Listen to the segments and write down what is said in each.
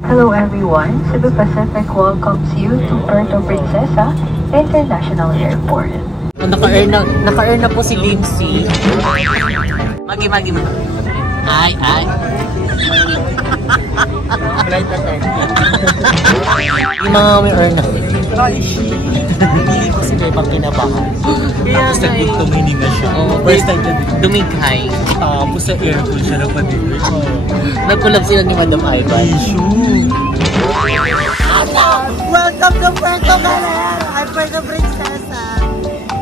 Hello everyone, Cebu Pacific welcomes you to Puerto Princesa International Airport. Naka-earn na po si Lindsay. Magi. Ay. Yung mga may earn na. Hindi ko si Bebang kinabahan. Tapos nag-tuminig na siya. First time na dumighay. Tapos sa aircon siya nagpadilig. Nagkulab sila ni Madam Ivan. Welcome to Puerto Galera! I'm Puerto Princesa.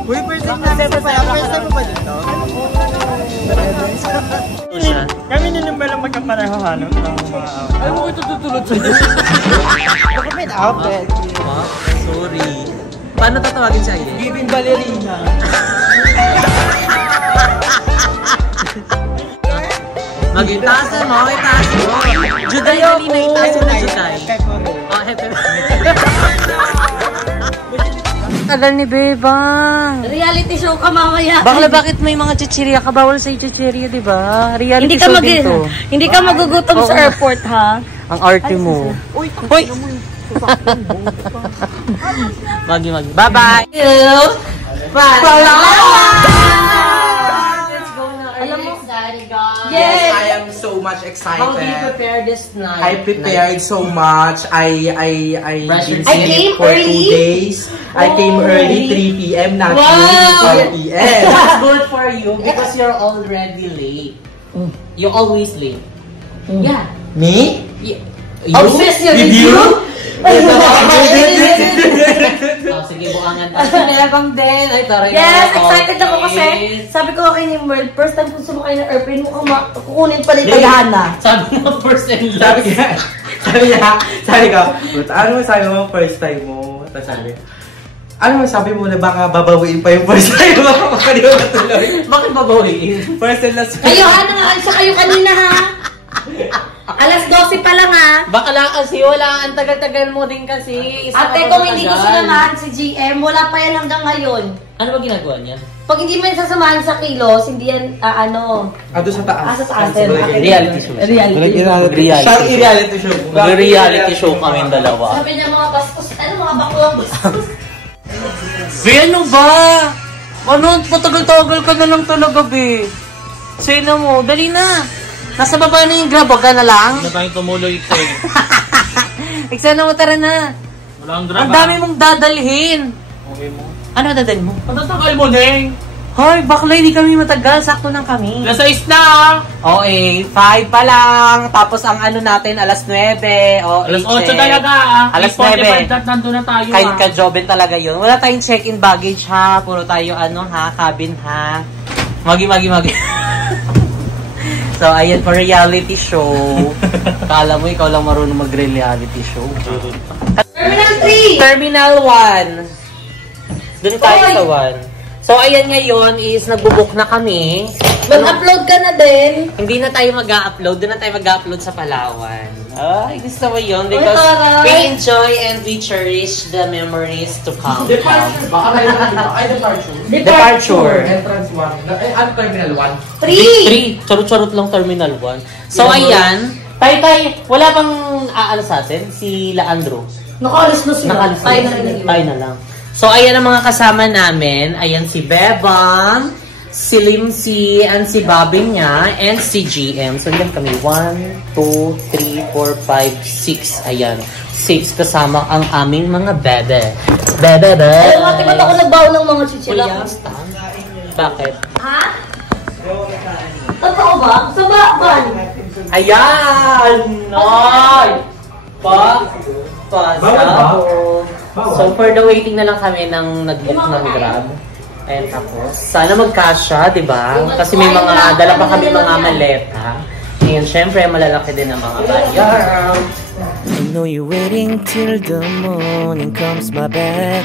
Uy, first time namin sa pala. First time mo ba dito? Kami nila ba lang magkapareho ng mga Ay, mo ko tutulot sa inyo. Bakit may outfit? Sorry. Paano tatawagin siya? Giving ballerina. Magitasan mo, itasan mo. Juday, halina, itasan mo, Juday. Oh, hepe. Tagal ni Bebang. Reality show ka mamaya. Bakla, bakit may mga chichirya ka? Bawal sa chichirya, di ba? Reality show din to. Hindi ka magugutom sa airport, ha? Ang arte mo. Uy! Magi. Bye-bye! Yes, I am so much excited. How do you prepare this night? I prepared so much. I came for 2 days. I came early 3 p.m. not 5 p.m. That's good for you because you're already late. You're always late. Yeah. Me? You? With you? Oh, sige, buangan tayo. Nebang din. Ay, taray. Yes, excited ako kasi sabi ko kay ni Merl, first time kong sumakay ng airplane mo, kukunin pala yung tagahana. Sabi mo, first and Sabi last. sabi mo, first time mo. Tapos sabi mo na baka babawiin pa yung first time mo. Baka di mo matuloy. Bakit babawiin? First and last. Kayo, isa kayo kanina, ha? Alas 12 pa lang, ha? Baka lang kasi wala. Ang tagal-tagal mo din kasi. Ate, kung hindi ko sinamahan si GM, wala pa yan hanggang ngayon. Ano ba ginagawa niya? Pag hindi mo yan sasamahan sa kilos, hindi yan, Doon sa taas. sa taas. Reality show. Reality show. Mag-reality show kami dalawa. Sabi niya mga bastos, mga bakulang bastos. Be, ano ba? Ano, patagal-tagal ka na lang talaga, be. Sino mo? Dali na. Nasa baba na yung grab, wag ka na lang. Ano tayong tumuloy ito eh. Eksena mo, tara na. Wala ang grab. Ang dami mong dadalhin. Okay mo? Ano dadalhin mo? Patatagal mo, Neng. Hoy, bakla, hindi kami matagal. Sakto lang kami. Nasa isla ah. Oo, 5 pa lang. Tapos ang ano natin, alas 9. Alas 8 talaga ah. Alas 9. Nandun na tayo Kain ka, Joben talaga yun. Wala tayong check-in baggage ha. Puro tayo cabin ha. Magi. So, ayan for reality show. Kala mo, ikaw lang marunong mag-reality show. Terminal 3! Terminal 1. Doon tayo sa 1. So, ayan ngayon is nagbubook na kami. Mag-upload ka na din. Hindi na tayo mag-upload. Doon na tayo mag-upload sa Palawan. Ay, gusto mo yun because we enjoy and we cherish the memories to come. Departure. Baka na departure. Departure. Entrance 1. Ano terminal 1? 3. Charot-charot lang terminal 1. So, ayan. Tay, wala bang aano sa atin? Si Leandro. Nakalis na sila. Tayo na lang. So, ayan ang mga kasama namin. Ayan si Bebang, si Limsi, and si Bobby niya, and si GM. So, yan kami. 1, 2, 3, 4, 5, 6. Ayan. 6 kasama ang aming mga bebe. Bebe. Alam mo, ba't ako nagbaw ng mga chichirya? Wala kang stand. Bakit? Ha? Totoo ba? Sa bakban? Ayan! Ay! So, for the waiting na lang kami ng nag-book ng Grab. Ayan, tapos, sana magkasya, di ba? Kasi may mga, dala pa kami mga maleta. Ngayon, syempre, malalaki din ang mga bayar. I know you're waiting till the morning comes my bed.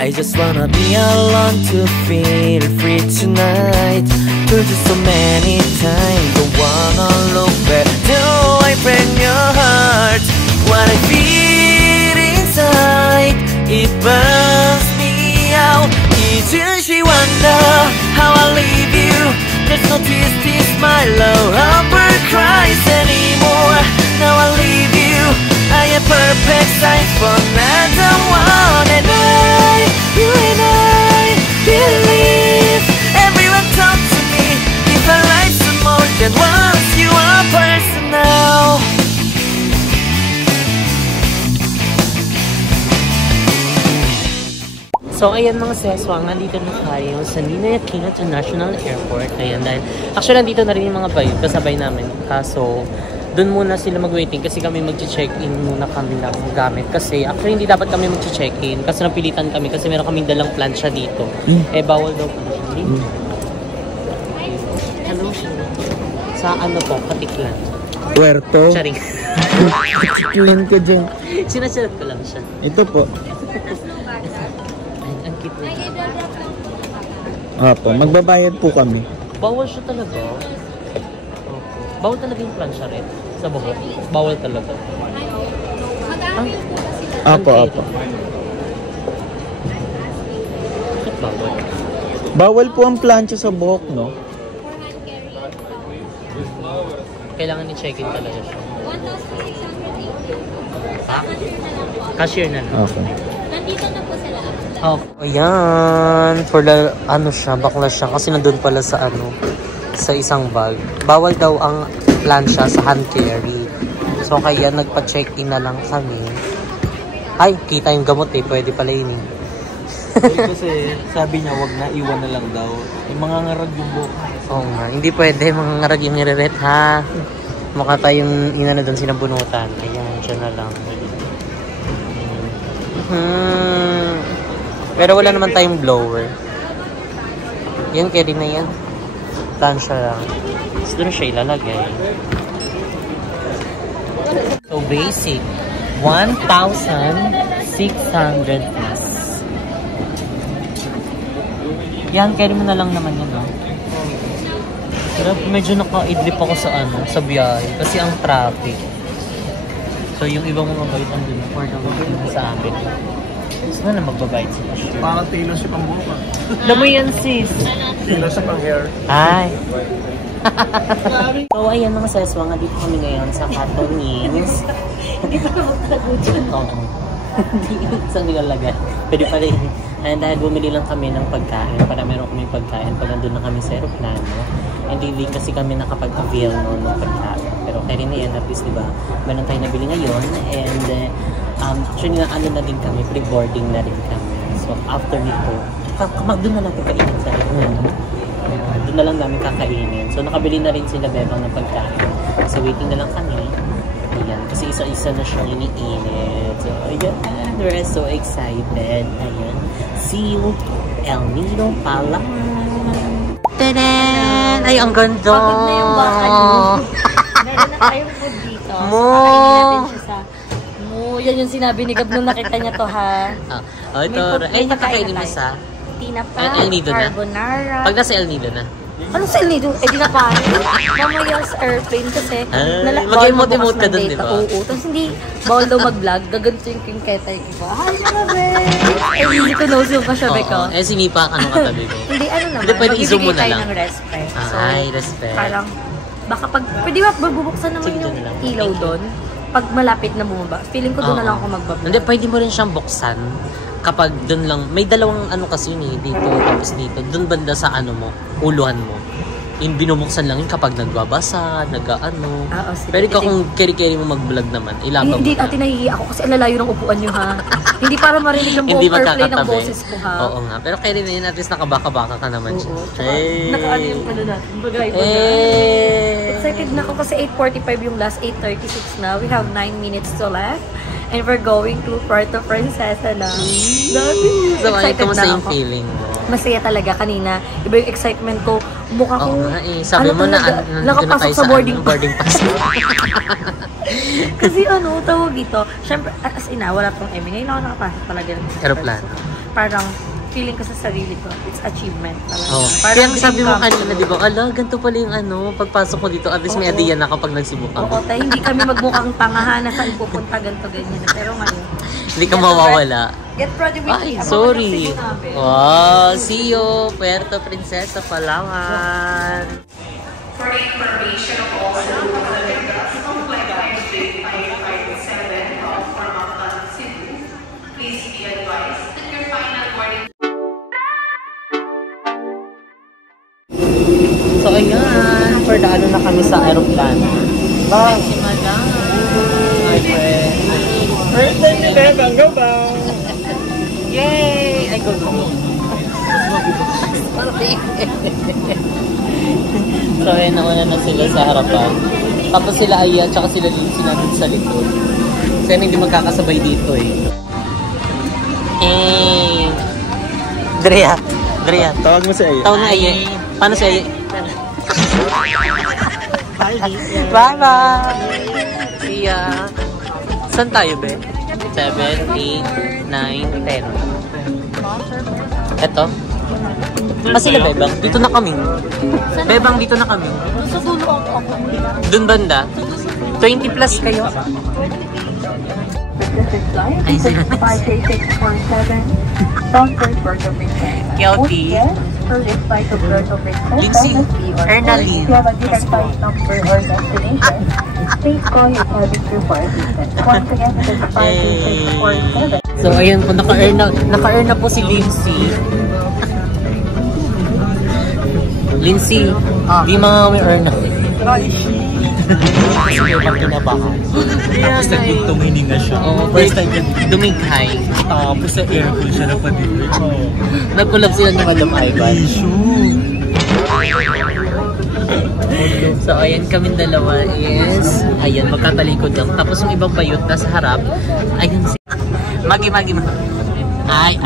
I just wanna be alone to feel free tonight. Told you so many times, don't wanna look back. Do I break your heart? What I feel inside, it burns me out. It just she wonder how I leave you. There's no tears, my love, heartbreak cries anymore. perfect sign for another one. And you and I believe everyone talk to me. If our lives are more than once, you are personal. So, ayan mga seswang, nandito na tayo sa Ninoy Aquino International Airport. Ayan, dahil actually nandito na rin yung mga bayo, kasabay namin. Kaso, dun muna sila mag-waiting kasi kami mag-check-in muna kami ng gamit. Kasi actually hindi dapat kami mag-check-in kasi napilitan kami kasi meron kaming dalang plancha dito. Eh, bawal daw pala siya. Hello, sa ano po, Katiklan. Puerto. Charing. Katiklan ka dyan. Sinasalat ko lang siya. Ito po. Ang cute na. Apo, magbabayad po kami. Bawal siya talaga. Bawal talaga yung plancha rin sa buhok. Bawal talaga. Apo, apo. Bakit bawal? Bawal po ang plancha sa buhok, no? Kailangan i-check-in talaga siya. Ha? Cashier na lang. Okay. Nandito na po sila. Oh, ayan. For the, ano siya, bakla siya. Kasi nandun pala sa ano, sa isang bag. Bawal daw ang plancha sa hand carry. So, kaya nagpa-check-in na lang kami. Ay, kita yung gamot eh. Pwede pala yun eh. Kasi sabi niya, wag na, iwan na lang daw. Yung mga ngarag yung buhok. Oo nga. Hindi pwede mga ngarag yung nire-ret ha. Mukha tayong ina na doon silang bunutan. Kaya, dyan na lang. Pero wala naman tayong blower. Yan, carry na yan. Plancha lang. So, doon siya ilalagay. So, basic. 1,600 plus. Yan, carry mo na lang naman yun, no? Pero medyo naka-idlip ako sa ano, sa biyahe. Kasi ang traffic. So, yung ibang mga bait ang dun, or sa amin. So, na magbabayad sila. Parang tailorship ang buhok ah. Alam mo yan, sis. Tailorship ang hair. Ay. So, ayan mga seswa, nga dito kami ngayon sa Catonings. Hindi pa ka magtago dyan. Oo. Hindi saan nilalagay. Pwede pa rin. And dahil bumili lang kami ng pagkain, para meron kami pagkain pag nandun na kami sa aeroplano. And hindi kasi kami nakapag-avail noon ng pagkain. Pero kaya rin na yan, at least diba, meron tayo nabili ngayon. And actually na ano na din kami, pre-boarding na rin kami. So after nito, doon na natin kainin sa aeroplano. Doon na lang namin kakainin. So nakabili na rin sila bebang ng pagkain. So waiting na lang kami. Ayan, kasi isa-isa na siyang iniinit. So ayan, we're so excited. Ayan, see you El Nido pala. Tadaan! Ay, ang ganda! Pagod na yung baka niyo. Meron na tayong food dito. Mo! Kakainin natin siya sa... Yan yung sinabi ni Gab nung nakita niya to, ha? Oh, ito. Ay, nakakainin mo sa... Tinapa, El Nido na? carbonara. Pag nasa El Nido na. Ano sa El Nido? Eh, di na pa. Mamaya sa airplane kasi. Mag-emote-emote ka dun, di ba? Oo. Tapos hindi, bawal daw mag-vlog. Gaganto yung kinketay ko ba? Hi, mga be! Eh, hindi ko knows yung kasyabe ko. Eh, sinipa ka nung katabi ko. Hindi, ano naman. Hindi, pwede i-zoom mo na tayo lang. ng respect. So, Ay, respect. parang, baka pag, pwede ba bubuksan naman Sige, yung doon na lang. ilaw doon? Pag malapit na bumaba. Feeling ko doon na lang ako magbablog. Hindi, pwede mo rin siyang buksan. Kapag doon lang, may dalawang ano kasi yun eh, dito, tapos dito. Doon banda sa ano mo, uluhan mo. Yung binubuksan lang yun kapag nagbabasa, nag-ano. Sige. Pero ikaw kung keri-keri mo mag-vlog naman, ilabang Hindi, mo na. ate, nahihiya ako kasi alalayo ng upuan nyo, ha? Hindi para marinig ng Hindi buong airplane ng magkakatabi. boses ko, ha? Oo nga. Pero keri na yun, at least nakabaka-baka ka naman siya. Nakaano yung ano natin, bagay mo na. Excited na ako kasi 8:45 yung last, 8:36 na. We have 9 minutes to left. And we're going to Puerto Princesa na. So, ay, kamusta yung feeling mo? Masaya talaga kanina. Iba yung excitement ko. Mukha ko... Oo nga eh. Sabi mo na, nakapasok sa boarding pass. Kasi ano, tawag ito. Siyempre, as ina, wala pong ngayon ako nakapasok talaga. Aeroplano. Parang, feeling ko sa sarili ko, it's achievement talaga. Oh. Kaya ang sabi mo kanina, di ba, ala, ganito pala yung ano, pagpasok ko dito, at least may idea na kapag nagsibo ka. Oo, tayo, hindi kami magmukhang pangahan na saan pupunta, ganito, ganyan. Pero ngayon, hindi ka mawawala. get ready with Ay, me. sorry. Wow, see you, Puerto Princesa, Palawan. For the information of all kami sa aeroplano. Bye! Si Madam! Hi, friend! First time ni Bebang, go bang! Yay! Ay, go. So, ayun, nauna na sila sa harapan. Tapos sila Aya, tsaka sila Lindsay namin sa likod. Kasi hindi magkakasabay dito eh. Drea. Tawag mo si Aya. Tawag na Aya. Paano si Aya? Bye-bye! See ya! Saan tayo, be? 7, 8, 9, 10. Eto? Sila Bebang? Dito na kami. Bebang, dito na kami. Sa dulo ako. Dun banda? 20 plus kayo. Pacific Flight 5647 Frankfurt, Puerto Princesa. Guilty. Yes, for this flight to Puerto Princesa, Lindsay, must be on Ernalyn. board. If you have a different flight number or destination, please call your cabin crew for assistance. Once again, this is 52647. So, ayun po, naka-earn na po si Lindsay. Lindsay, di mga may earn na. Kasi may kinabahan. Tapos nagtunginin na siya. First time na dito. Dumighay. Tapos sa aircon siya na padito. Nagkulab sila ni Madam Ivan. So, ayan kaming dalawa is, ayan, magkatalikod lang. Tapos yung ibang bayot na sa harap, ayan si... Magi. Ay.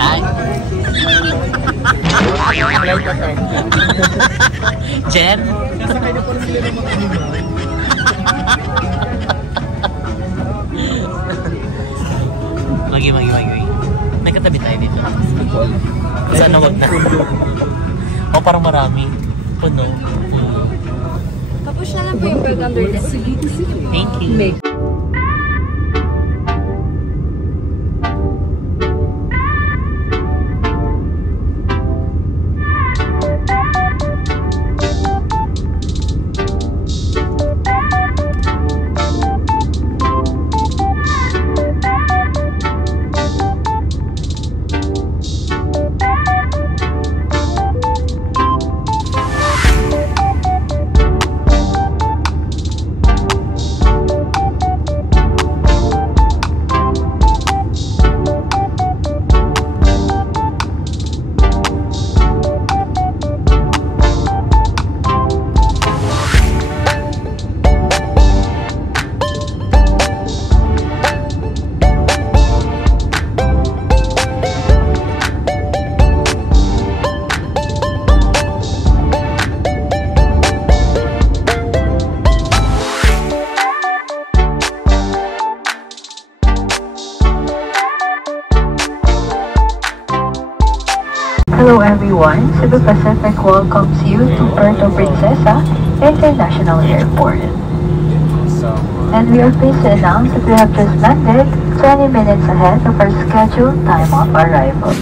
Jen? Magi. Nagkatabi tayo dito. Sana wag na. O parang marami. Puno. Tapos na lang po yung bird under the sea. Thank you. Hello everyone, Cebu Pacific welcomes you to Puerto Princesa International Airport. And we are pleased to announce that we have just landed 20 minutes ahead of our scheduled time of arrival.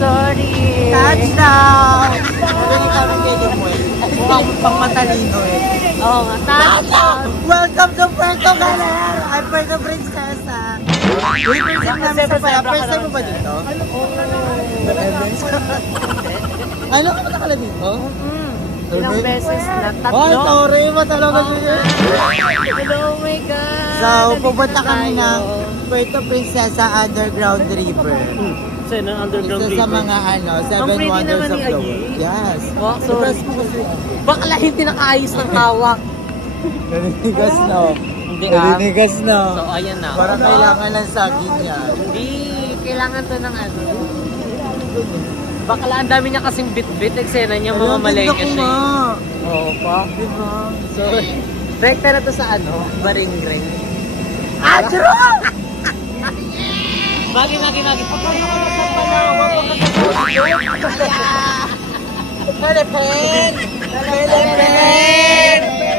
Sorry! Touchdown! Naging kami kayo mo eh. Mukhang pang matalino eh. Oo nga, touchdown! Welcome to Puerto Galera! Ay, Puerto Princesa! Uy, first time namin sa Paya. First time mo ba dito? Ano ka ba nakala dito? Ilang beses na, tatlo. Oh, sorry mo talaga siya. Oh my God! So, pupunta kami ng Puerto Princesa Underground River. Underground Isa sa mga Seven Wonders of the World. Yes. Oh, sorry. Bakla hindi nakaayos ng hawak. Naninigas na. Hindi Naninigas na. So, ayan na. Para kailangan ng saging yan. Hindi, kailangan to ng ano. Bakla, ang dami niya kasing bit-bit. Eksena niya, mga malengke siya. Oo pa. Diba? So, rekta na to sa ano, baring-ring. Achro! Magi. Philippine!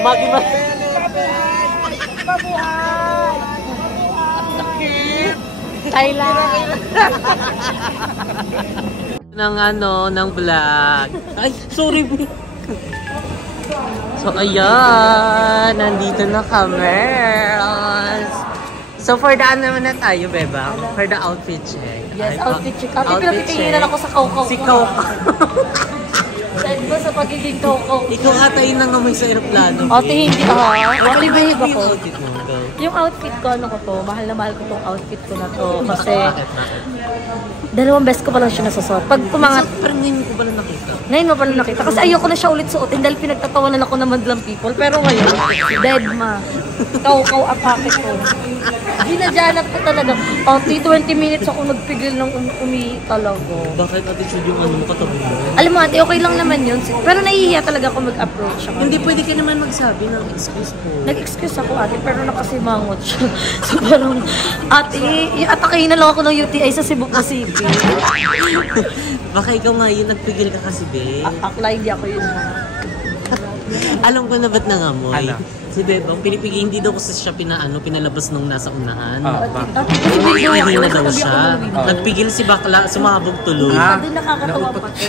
Magi. Thailand! ng vlog. Ay, sorry. So, ayan. Nandito na kami. So, for the ano naman na tayo, Beba? For the outfit check. Yes, outfit check. Ate, pinapitinginan ako sa kaukaw. Si Kaukaw. Dahil ba sa pagiging kaukaw? Ikaw ata yung nangamoy sa aeroplano. Ate, hindi ako. Actually, behave Ano ako. yung outfit mo? Go. Yung outfit ko, ano ko to, mahal na mahal ko tong outfit ko na to. Kasi, Bakit? dalawang beses ko pa lang siya nasasot. Pag pumangat, Parang ngayon ko ba na nakita? ngayon mo pala nakita. Kasi ayoko na siya ulit suotin dahil pinagtatawanan ako ng madlang people. Pero ngayon, dead ma. Kaukaw atake ko. Ginadyanap ko talaga. Pati 20 minutes ako nagpigil ng talaga. Bakit attitude yung ano mo katabi mo? Alam mo ate, okay lang naman yun. Pero nahihiya talaga ako mag-approach siya. Hindi pwede ka naman magsabi ng excuse po. Nag-excuse ako ate, pero nakasimangot siya. So parang, ate, atakayin na lang ako ng UTI sa Cebu City. Baka ikaw nga yun, nagpigil ka kasi, be. Akla, hindi ako yun. Alam ko na ba't nangamoy? Ano? Si Bebang, pinipigil, hindi daw kasi siya pinalabas nung nasa unahan. Ate, kasi video Hindi ako. na daw siya. Nagpigil si Bakla, sumabog tuloy. Sabi nakakatawa pati.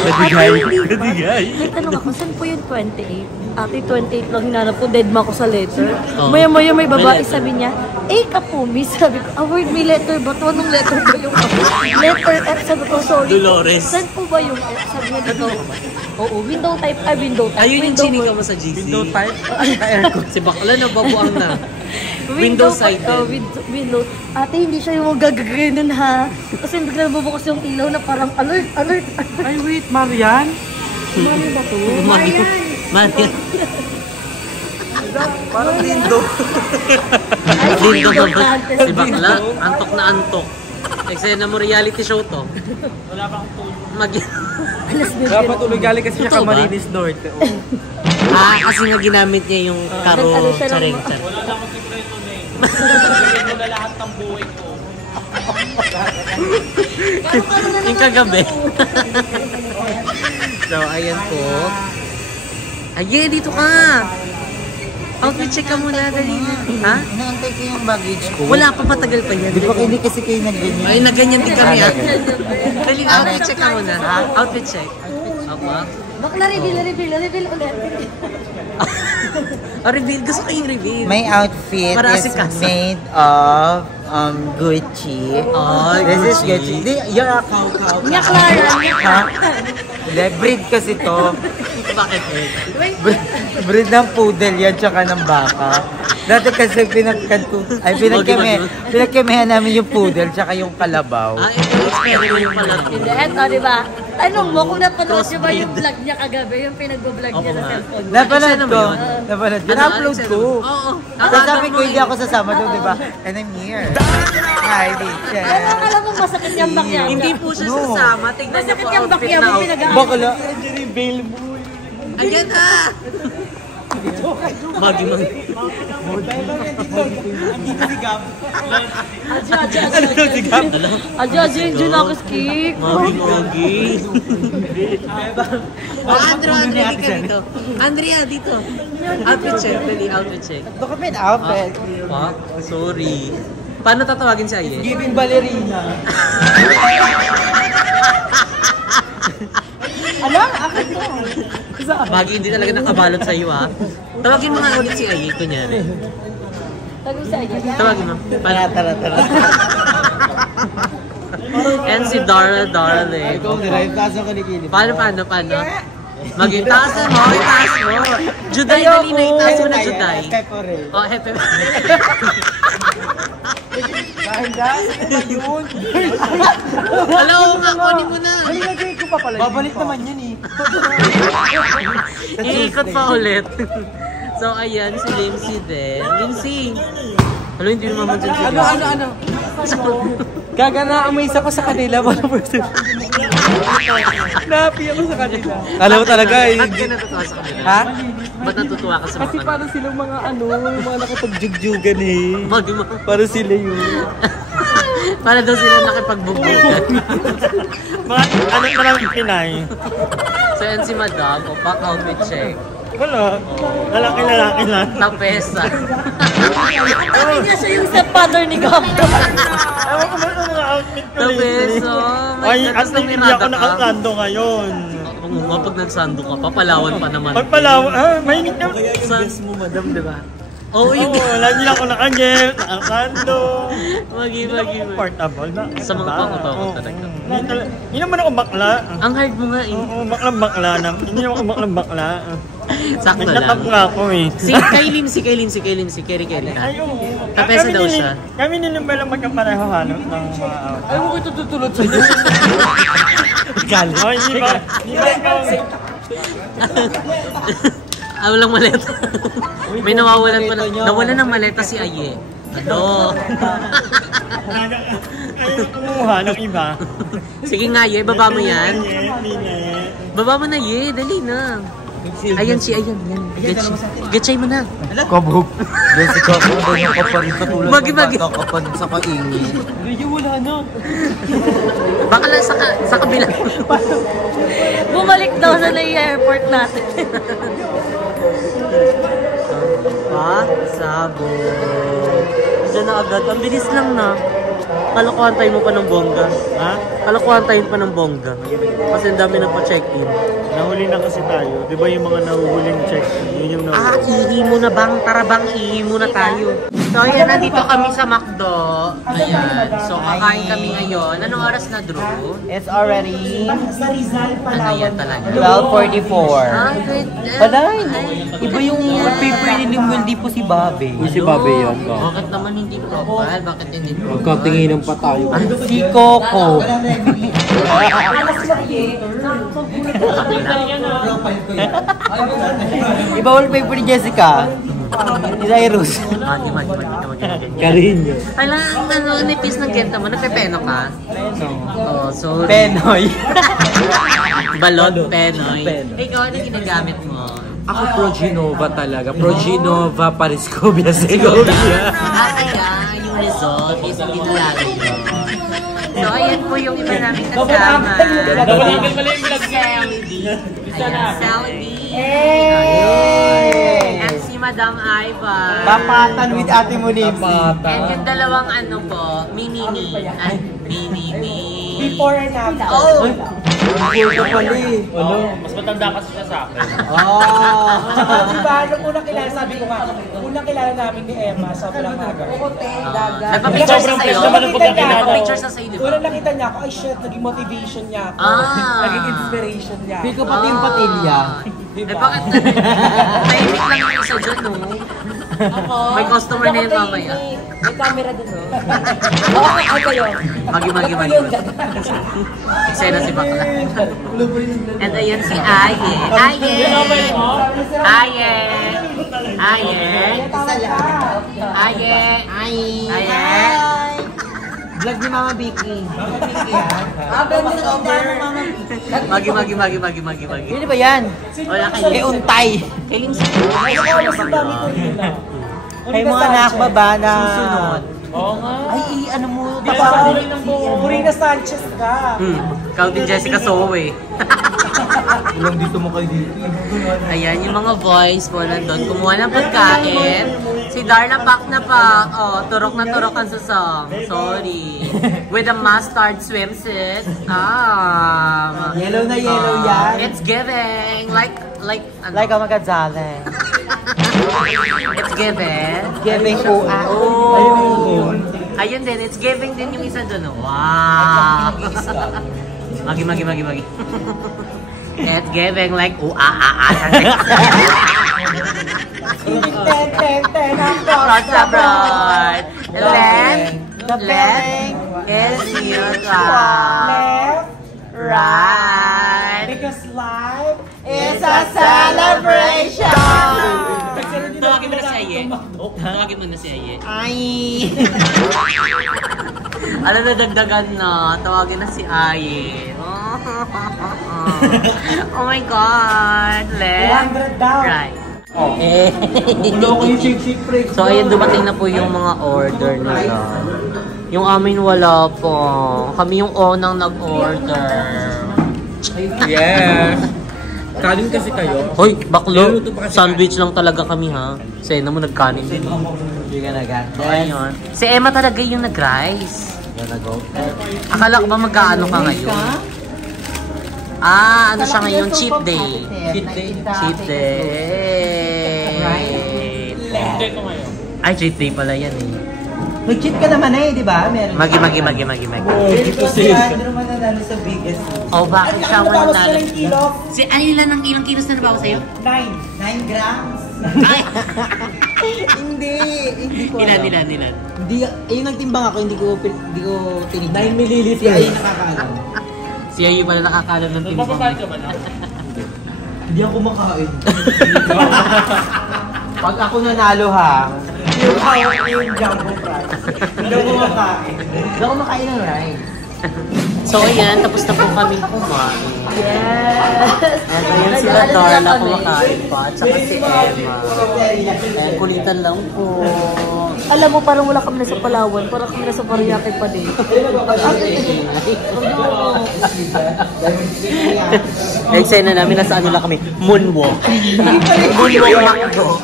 Nadigay. May tanong ako, saan po yung 28? Ate, 28 lang hinanap ko, dead ma ko sa letter. Oh. Maya-maya may babae, May letter. sabi niya, ka po, miss. Sabi ko, word, may letter ba? Anong letter ba yung letter F? Sabi ko, sorry. Dolores. Saan po ba yung F? Sabi niya dito, oo, window type, window type. Ayun yung window chinika mode. mo sa GC. Window type? Aircon. Si Bakla na, babuang na. Window Window side window. Ate, hindi siya yung gagaganon ha. Kasi bigla bubukas yung ilaw na parang alert, alert. Ay, wait, Marian? Marian. Marian. Parang lindo. Lindo naman. Si Bakla, antok na antok. Eksena mo reality show to. Wala pa akong tulog. Dapat tulog galing kasi siya Totoo ba? Camarines Norte. Kasi nga ginamit niya yung karo Ano siya charing lang- char. Yung kagabi. So, ayan po. Ayun, dito ka. Outfit check ka muna, dali na. Ha? Inaantay ko yung baggage ko. Wala pa, matagal pa yan. Di ba hindi kasi kayo nag-ganyan? Ay, naganyan din kami. Dali na, outfit check ka muna. Outfit check. Apa? Bakla, reveal ulit. Reveal. Gusto ko yung reveal. My outfit Para is asikaso. made of Gucci. Ay, This is Gucci. Gucci. You're a cow. Nya Clara. Ha? Hindi, breed kasi to. Bakit eh? Breed ng poodle yan, tsaka ng baka. Dati kasi pinagkamihan namin yung poodle, tsaka yung kalabaw. Ito experiment pala. Hindi, eto, di ba? Tanong mo kung napanood niyo ba Crossbreed. yung vlog niya kagabi, yung pinag-vlog niya Opo sa nga. cellphone niya. Napanood Eksena mo ko. yun? Napanood ko. Ano, Na-upload eksena ko. mo? Oo. Tapos sabi ko, hindi ako sasama doon, di ba? And I'm here. Hi, teacher. Alam mo, masakit yung bakya. Hindi po siya No. sasama. Tignan niyo Masakit po yung outfit bakya na mo, outfit. pinag-aaway. Bakla. Ayan na! Magi mang... Adyo, yung Junakis kick. Magi. Andrea, di ka dito. Andrea, dito. Outfit check. Dali, outfit check. Look at my outfit. Fuck, sorry. Paano tatawagin si Aye? Giving ballerina. Magi, hindi talaga nakabalot sa'yo, ha? Tawagin mo nga ulit si Aye, kunyari. Tagos sa inyo. Tawagin mo. Paano? Tara. And si Dara Darling. Ikaw nila, yung taso ko ni Kili. Paano? Maging taas mo, itaas mo. Juday, dali na, itaas mo na Juday. Pepore. Oh, hepe. Yun. Wala ko nga, kunin mo na. Nilagay ko pa pala. Babalik naman yan eh. Iikot pa ulit. So, ayan, si Lindsay din. Lindsay! Hello, hindi naman dyan si Ano? Gaganaan mo isa ko sa kanila. Napi ako sa kanila. Alam mo talaga eh. Ba't ka natutuwa sa kanila? Ha? Ba't natutuwa ka sa mga Kasi kanila? parang silang mga yung mga nakapagjugyugan eh. Magi mo. Parang sila yun. Para daw sila nakipagbubugan. Mga ano ka lang pinay? So, yan si Madam. O, back outfit check. Wala. Lalaki lang. Tapesa. Ay, niya siya yung stepfather ni Gab. Ewan ko ba yung mga outfit ko lately? Tapeso. Ay, at Tapos least hindi ako namirada ka. nakasando ngayon. Kung Nga pag nagsando ka, papalawan pa naman. Pagpalawan, mainit na. Yes mo, madam, di ba? Oo, yun. Lagi lang ako naka-gel, naka-sando. Magi. Comfortable na. Sa mga pangutaw talaga. Hindi naman ako bakla. Ang hard mo nga eh. Oo, bakla na. Hindi naman ako bakla. Sakto lang. Nagtatap nga ako eh. Si Kay Limsi, Keri ka. Ay, oo. Tapesa daw siya. Kami nila ba lang magkapareho hanap ng mga out? Ayaw mo ko ito tutulot sa'yo. Galit. Oh, hindi ba ikaw? Walang maleta. May nawawalan pa na. Nawalan ng maleta si Aye. Ano? Ayaw kumuha ng iba. Sige nga, Ye. Baba mo yan. Baba mo na, Ye. Dali na. Ayan. Gatchay mo na. Kabog. Jessica, kung ano yung kapalit na tulad Magi. ng kapalit sa kaingin. Medyo wala na. Baka lang sa kabila. Bumalik daw sa airport natin. Sabog. Diyan na agad. Ang bilis lang na. Kalokohan tayo mo pa ng bongga. Ha? Kalokohan tayo pa ng bongga. Kasi ang dami na pa-check-in. Nahuli na kasi tayo. Di ba yung mga nahuhuling check-in? Yun yung nahuli. Ihi mo na bang? Tara bang, ihi mo na tayo. So, ayan, nandito kami sa McDo. Ayan. So, kakain kami ngayon. Anong oras na, Drew? It's already Ano yan talaga? 12:44. Good. Palay! Iba yung paper ni Limuel, di po si Bobby. Si Bobby yan ba? Bakit naman hindi profile? Bakit hindi profile? Magkatinginan pa tayo. Si Coco. Iba wallpaper ni Jessica. Ni Cyrus. Di man. Karinyo. Kailangan, nipis ng genta mo. Nagpepeno ka? Oh, sorry. Penoy. Balot, penoy. Ikaw, ano ginagamit mo? Ako Progenova talaga. Progenova Pariscovia Segovia. Kaya, yung result is hindi nalalayo. So, ayan po yung iba namin kasama. Selby. And si Madam Iva. Papatan with Ate Monifa. And yung dalawang ano po, Mini. Before and after. Oh! Ito pala eh. Mas matanda kasi siya sa akin. Tsaka diba, nung unang kilala, sabi ko nga, unang kilala namin ni Emma, sobrang aga. Nagpa-pictures na sa'yo? Nagpa-pictures na sa'yo, di ba? Unang nakita niya ako, ay shit, naging motivation niya ako. Naging inspiration niya. Hindi ko pati yung patilya. Eh bakit? Tahimik lang yung isa dyan, no? May customer na yun mamaya. May camera dun, no? Magi. Eksena si Bakla. And ayan si Aye. Vlog ni Mama Vicky. Magi. Yun ba yan? Wala Kay Untay. Kailing sa Kay mga anak baba na... susunod. Oo nga. Ay, ano mo? Purina Sanchez ka. Ikaw din Jessica Sowe. Ilang dito mo kayo dito. Ayan, yung mga boys po nandun. Kumuha ng pagkain. Si Darla pak na pak. Oh, turok na turok ang susong. Sorry. With a mustard swimsuit. Yellow na yellow yan. It's giving. Like Like a Magazale. It's giving. Giving ko. Oh. Ayun din, it's giving din yung isa dun. Wow. Magi. It's giving like Lots of broad. Left is your Left, right. because life It's a celebration! Tawagin mo na si Aye. Tawagin mo na si Aye. Ay! Alam na dagdagan na. Tawagin na si Aye. Oh my God. Left. 200 down. Right. So ayun, dumating na po yung mga order nila. Yung amin wala po. Kami yung unang nag-order. Yeah. Kanin kasi kayo. Hoy, baklo. Sandwich lang talaga kami ha. Si Emma mo nagkanin din. You're gonna get So ayun. Si Emma talaga yung nag-rice. Gonna go. Akala ko ba magkaano ka ngayon? Ano siya ngayon? Cheat day. Cheat day. Cheat day. Cheat ko ngayon. Ay, cheat day pala yan eh. Nag-cheat ka naman eh, di ba? Meron. Magi. Si Andrew mananalo sa biggest. Oh, bakit siya mananalo? Si ilang kilos na nabawa sa'yo? 9 grams. Ay! Hindi ko alam. Ilan? Hindi, yung nagtimbang ako, hindi ko tinignan. 9 milliliters. Si Ay nakakaalam. Si Ayu pala nakakalam ng timbang. Magpapakain ka ba na? Hindi ako makain. Pag ako nanalo ha, yung hawak ko yung jumbo fries. Hindi ako makain. Hindi ako makain ng rice. So ayan, tapos na po kami kumain. Yes! At ayan sila Darla kumakain pa. At saka si Emma. Ayan, kulitan lang po. Alam mo, parang wala kami na sa Palawan. Parang kami na sa Paranaque pa din. Next na namin, nasa ano lang kami, moonwalk. Moonwalk Macdo.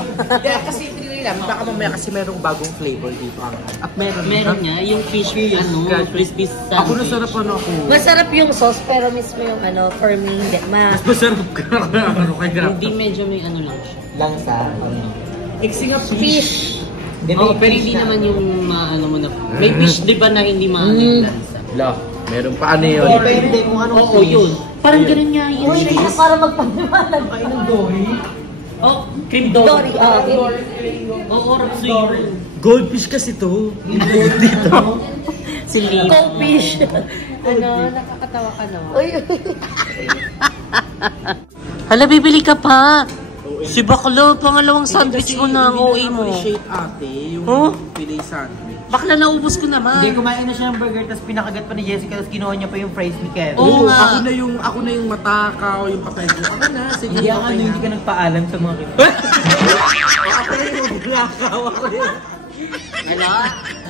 Kasi baka mamaya kasi merong bagong flavor dito. At Meron nga, yung fish, crispy sandwich. Ako nasarap ako. Masarap yung sauce, pero mismo yung for me, hindi. Masarap ka kay Grab. Hindi, medyo may ano lang siya. Langsa. Iksi nga Fish. Oo, pero hindi naman yung maano mo na. May fish, di ba, na hindi maano yung lansa? Meron pa ano yun? Depende kung anong Oo, yun. Parang ganun nga yun. Uy, para magpanimalag. kain ng dory. Oh, cream dory. Dory, Oo, rapso yun. Goldfish kasi to. Dito. Si Lee. Goldfish. Nakakatawa ka no? Uy. Hala, bibili ka pa. Si Bakla, pangalawang sandwich mo na ang OA mo. Appreciate ate, yung Pinoy sandwich. Bakla, naubos ko naman. Hindi, kumain na siya ng burger, tapos pinakagat pa ni Jessica, tapos kinuha niya pa yung fries ni Kevin. Oo nga. Ako na yung matakaw, yung papel ko. Ako na, sige. Hindi ako hindi ka nagpaalam sa mga Ako na yung nakaw ako yun. Hala,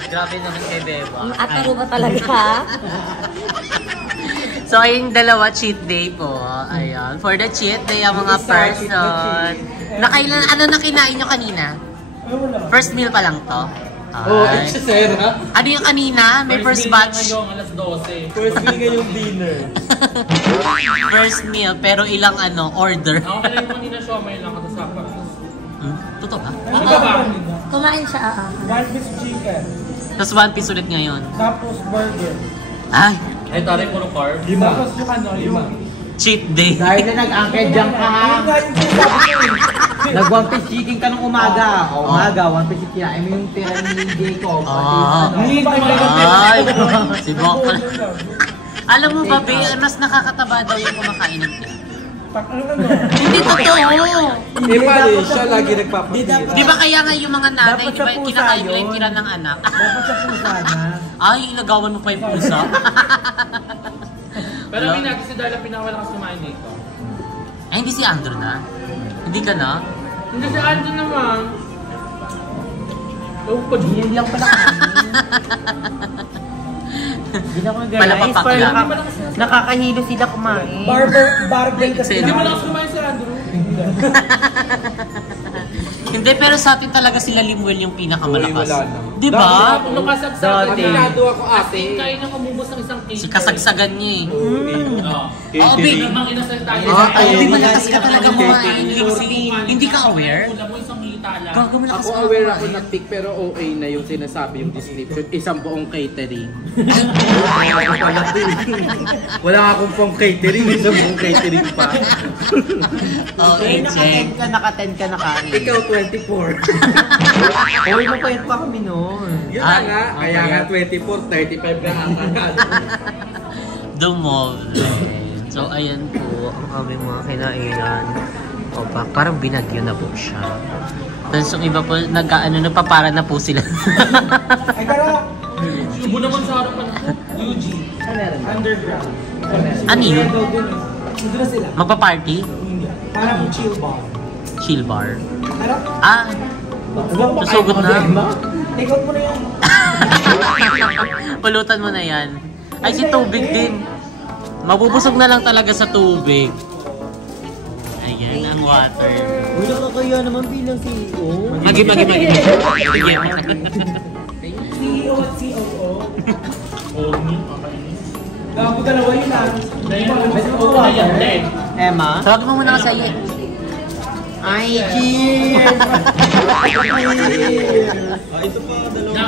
grabe naman kay Beba. Ataro ba talaga? So, ayun dalawa cheat day po. Ayan. For the cheat day, ang mga person. Nakailan, ano na kinain nyo kanina? First meal pa lang to? Ay. Sarah. Ano yung kanina? May first batch? Ngayong alas 12. First meal ngayong dinner. First meal, pero ilang order? Ako na yung kanina siomay lang ako sa sapat. Totoo ba? Kumain siya, One piece chicken. Tapos 1 piece ulit ngayon. Tapos burger. Ay, Ay, taray puro carb. Tapos yung cheat day. Dahil na nag-angker dyan ka. Nag-one piece chicken ka nung umaga. One piece chicken. I mean yung tira ni Jacob. Ay, si Bokla. Alam mo ba, Bea, mas nakakataba daw yung kumakain ng tira. Hindi totoo. Di ba siya lagi nagpapatira? Di ba kaya nga yung mga nanay, di ba kinakain nila yung tira ng anak? Dapat sa pusa na. Ay, ilagawan mo pa yung pusa. Pero minati si Darla pinakawalakas kumain dito. Ay, hindi si Andrew na? Hindi ka na? Hindi si Andrew naman. Hindi lang pala Hindi na ako Palapapak lang. Nakakahilo sila kumain. Barbell kasi. Hindi mo lakas kumain si Andrew. Hindi, pero sa atin talaga sila Limuel yung pinakamalakas. Di ba? Nung kasagsagan, pinado ako ate. Kain na kumubos ng isang cake. Si kasagsagan niya eh. Oo, Big. Big. Namang inasal tayo. Big, malakas ka talaga kumain. Hindi ka aware? Wala mo isang hita lang. Gago, malakas Ako ka aware kumain. ako na pick pero OA na yung sinasabi yung description. Isang buong catering. Wala akong pang catering, isang buong catering pa. Okay, check. Naka-10 ka na kain. Ikaw 24. Uy, mapayat pa kami noon. Yun na nga. Kaya nga 24, 35 ka nga. Dumoble. So, ayan po ang aming mga kinainan. O, parang binagyo na po siya. Tapos yung iba po, nagpapara na po sila. Ay, tara! Subo naman sa harapan ko. UG. Underground. Ano yun? Doon na sila. Magpa-party? Parang chill bar. Chill bar? Pero, Nasugot na? take out mo na yan. Pulutan mo na yan. Ay, si tubig din. Mabubusog na lang talaga sa tubig. Ayan ang water. Uy, nakakaya naman bilang CEO. Magi. CEO at COO. Oh, kakainis. Gago dalawa yun ah. Ayan din. Emma? Tawagin mo muna ako sa iyo. Ay, cheers! Ito pa, dalawa.